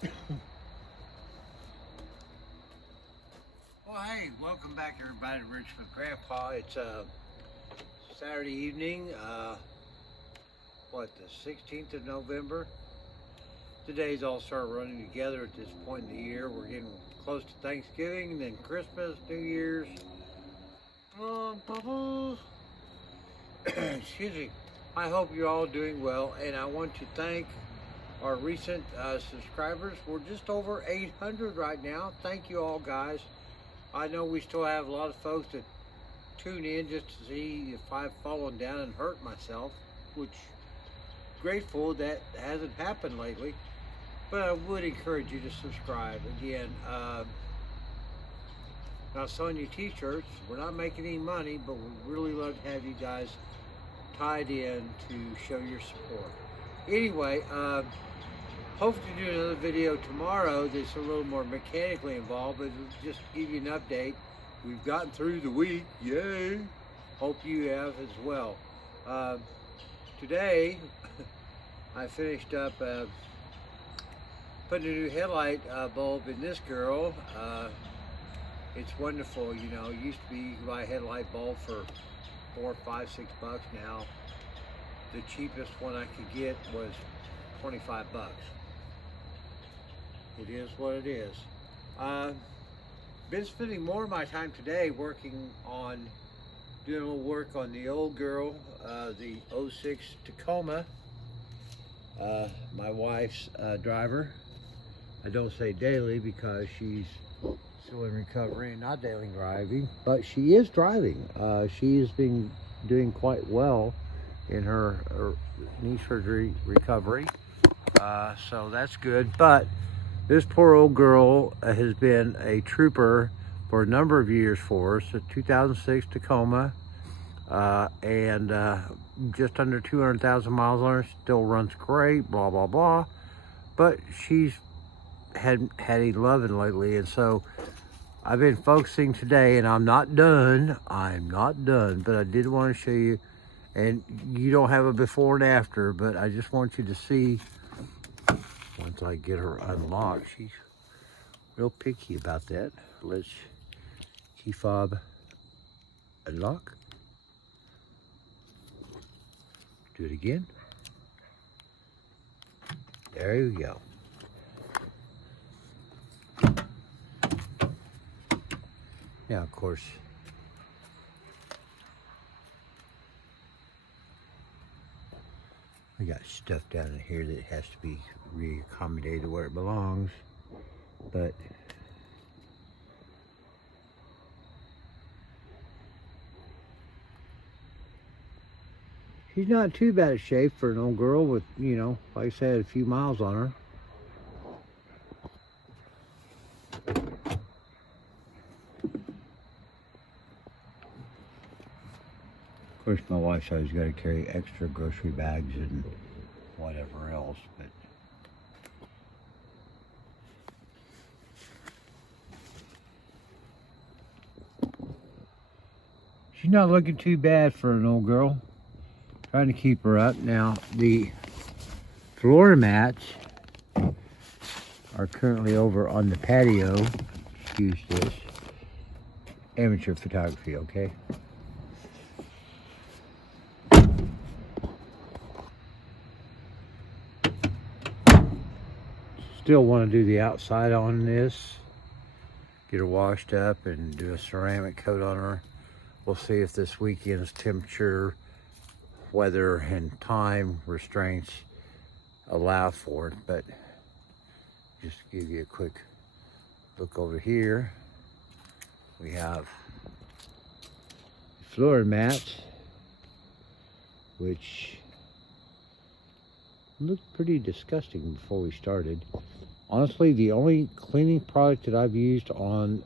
Well, hey, welcome back everybody to Rich with Grandpa. It's Saturday evening, the 16th of November. The days all start running together at this point in the year. We're getting close to Thanksgiving, then Christmas, New Year's. Excuse me. I hope you're all doing well, and I want to thank our recent subscribers. We're just over 800 right now. Thank you all, guys. I know we still have a lot of folks that tune in just to see if I've fallen down and hurt myself, which grateful that hasn't happened lately. But I would encourage you to subscribe. Again, not selling you t-shirts. We're not making any money, but we'd really love to have you guys tied in to show your support. Anyway, hopefully do another video tomorrow that's a little more mechanically involved, but just to give you an update. We've gotten through the week, yay! Hope you have as well. Today, I finished up putting a new headlight bulb in this girl. It's wonderful, you know. It used to be you could buy a headlight bulb for $4, $5, $6 now. The cheapest one I could get was 25 bucks. It is what it is. Been spending more of my time today working on doing a little work on the old girl, the 06 Tacoma. My wife's driver. I don't say daily because she's still in recovery and not daily driving, but she is driving. She has been doing quite well in her knee surgery recovery, so that's good. But this poor old girl has been a trooper for a number of years for us. A 2006 Tacoma, and just under 200,000 miles on her. Still runs great, blah, blah, blah. But she's had a loving lately, and so I've been focusing today, and I'm not done, but I did want to show you, and you don't have a before and after, but I just want you to see. Once I get her unlocked, she's real picky about that. Let's key fob unlock. Do it again. There you go. Now, of course, we got stuff down in here that has to be reaccommodated where it belongs, but she's not too bad a shape for an old girl with, you know, like I said, a few miles on her. Of course, my wife's always got to carry extra grocery bags and whatever else, but she's not looking too bad for an old girl. Trying to keep her up. Now, the floor mats are currently over on the patio. Excuse this. Amateur photography, okay? Still want to do the outside on this. Get her washed up and do a ceramic coat on her. We'll see if this weekend's temperature, weather, and time restraints allow for it. But just to give you a quick look over here, we have floor mats, which looked pretty disgusting before we started. Honestly, the only cleaning product that I've used on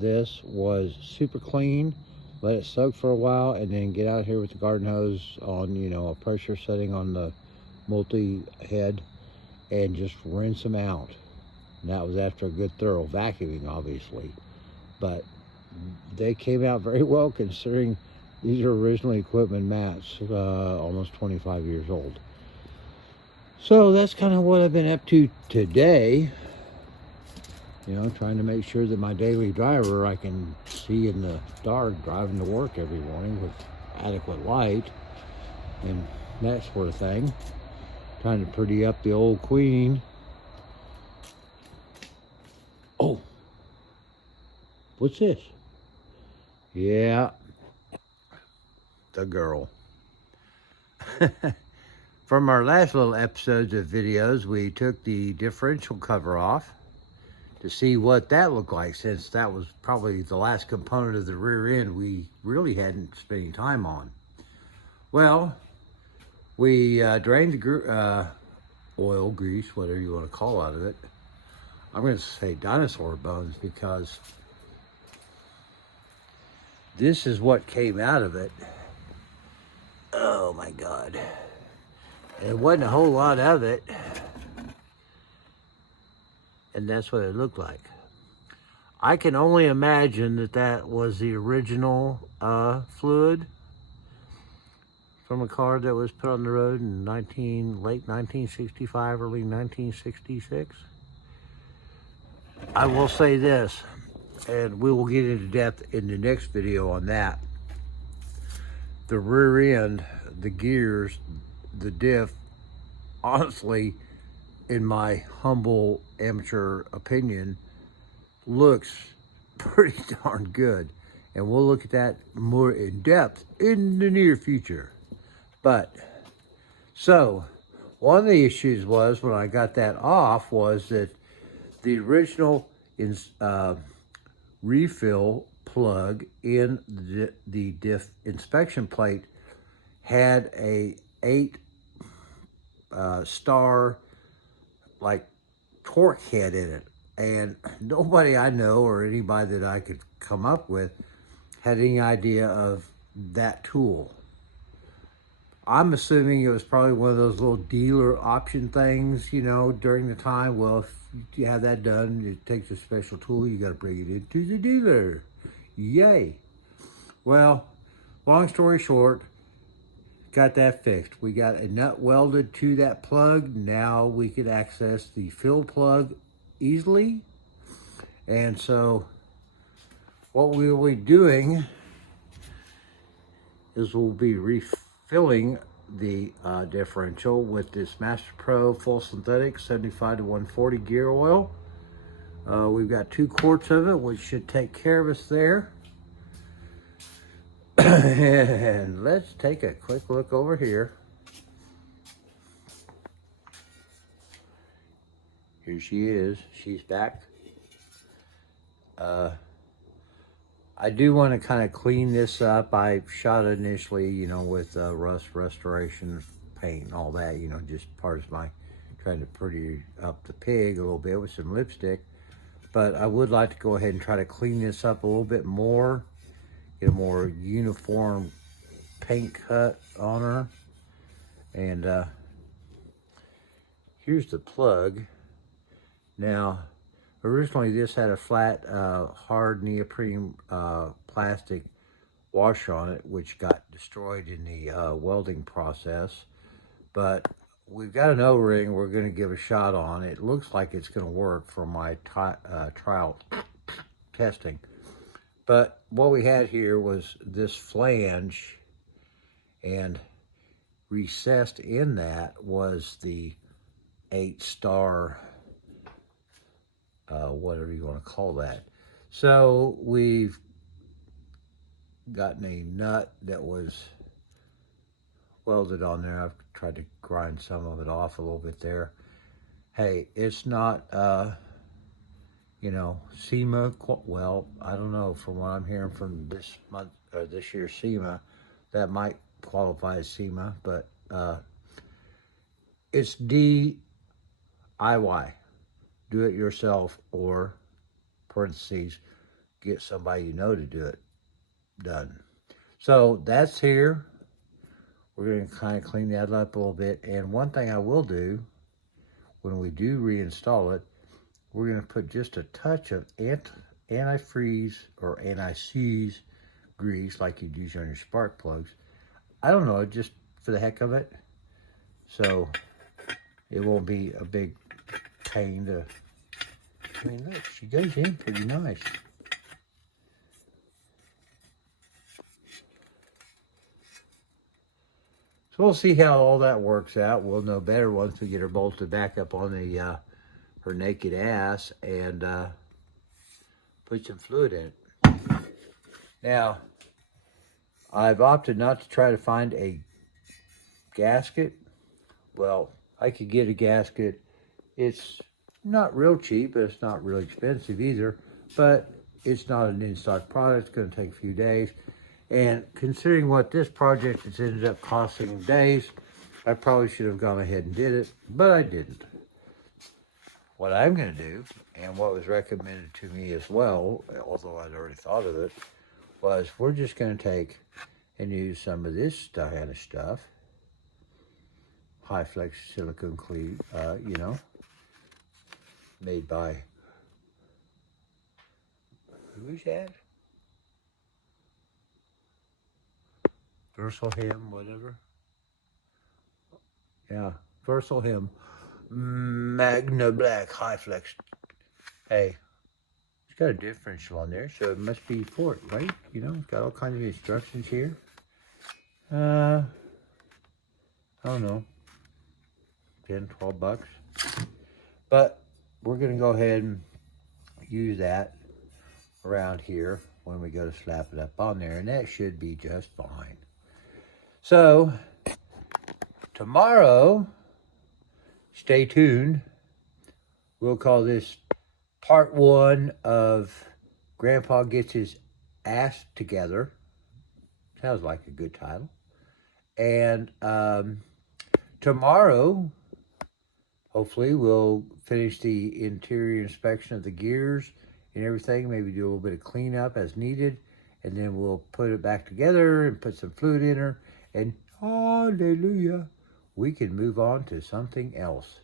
this was Super Clean. Let it soak for a while and then get out here with the garden hose on, you know, a pressure setting on the multi-head and just rinse them out. And that was after a good thorough vacuuming, obviously. But they came out very well considering these are originally equipment mats, almost 25 years old. So that's kind of what I've been up to today. You know, trying to make sure that my daily driver I can see in the dark driving to work every morning with adequate light and that sort of thing. Trying to pretty up the old queen. Oh, what's this? Yeah, the girl. From our last little episodes of videos, we took the differential cover off to see what that looked like, since that was probably the last component of the rear end we really hadn't spent any time on. Well, we drained the oil, grease, whatever you want to call out of it. I'm going to say dinosaur bones because this is what came out of it. Oh my God. It wasn't a whole lot of it. And that's what it looked like. I can only imagine that that was the original fluid from a car that was put on the road in late 1965, early 1966. I will say this, and we will get into depth in the next video on that. The rear end, the gears, the diff, honestly, in my humble amateur opinion, looks pretty darn good. And we'll look at that more in depth in the near future. But, so, one of the issues was when I got that off was that the original refill plug in the diff inspection plate had a 8 star like torque head in it, and nobody I know or anybody that I could come up with had any idea of that tool. I'm assuming it was probably one of those little dealer option things, you know, during the time. Well, if you have that done, it takes a special tool, you got to bring it into the dealer. Yay. Well, long story short, got that fixed. We got a nut welded to that plug. Now we could access the fill plug easily. And so what we will be doing is we'll be refilling the differential with this Master Pro Full Synthetic 75 to 140 gear oil. We've got 2 quarts of it, which should take care of us there. And let's take a quick look over here. Here she is. She's back. I do want to kind of clean this up. I shot it initially, you know, with rust restoration paint and all that, you know, just part of my trying to pretty up the pig a little bit with some lipstick. But I would like to go ahead and try to clean this up a little bit more, get a more uniform paint cut on her. And here's the plug. Now, originally this had a flat, hard neoprene plastic washer on it, which got destroyed in the welding process. But we've got an O-ring we're going to give a shot on. It looks like it's going to work from my trial testing. But what we had here was this flange, and recessed in that was the 8 star, whatever you want to call that. So we've gotten a nut that was welded on there. I've tried to grind some of it off a little bit there. Hey, it's not, you know, SEMA, well, I don't know, from what I'm hearing from this month, or this year's SEMA, that might qualify as SEMA, but it's DIY, do it yourself, or parentheses, get somebody you know to do it done. So that's here. We're going to kind of clean that up a little bit. And one thing I will do when we do reinstall it, we're going to put just a touch of antifreeze or anti-seize grease like you'd use on your spark plugs. I don't know, just for the heck of it. So it won't be a big pain to, I mean, look, she goes in pretty nice. So we'll see how all that works out. We'll know better once we get her bolted back up on the her naked ass and put some fluid in it. Now, I've opted not to try to find a gasket. Well, I could get a gasket. It's not real cheap, but it's not real expensive either. But it's not an in-stock product. It's going to take a few days. And considering what this project has ended up costing days, I probably should have gone ahead and did it, but I didn't. What I'm going to do, and what was recommended to me as well, although I'd already thought of it, was we're just going to take and use some of this kind of stuff, high flex silicone cleave, you know, made by, who's that? Versal Hem, whatever. Yeah, Versal Hem. Magna Black High Flex. Hey, it's got a differential on there, so it must be for it, right? You know, it's got all kinds of instructions here. I don't know, 10, 12 bucks. But we're going to go ahead and use that around here when we go to slap it up on there, and that should be just fine. So, tomorrow, stay tuned. We'll call this part 1 of Grandpa Gets His Ass Together. Sounds like a good title. And tomorrow, hopefully, we'll finish the interior inspection of the gears and everything. Maybe do a little bit of cleanup as needed. And then we'll put it back together and put some fluid in her. And hallelujah, we can move on to something else.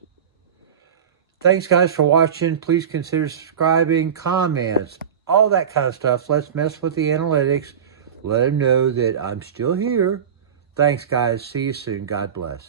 Thanks, guys, for watching. Please consider subscribing, comments, all that kind of stuff. Let's mess with the analytics. Let them know that I'm still here. Thanks, guys. See you soon. God bless.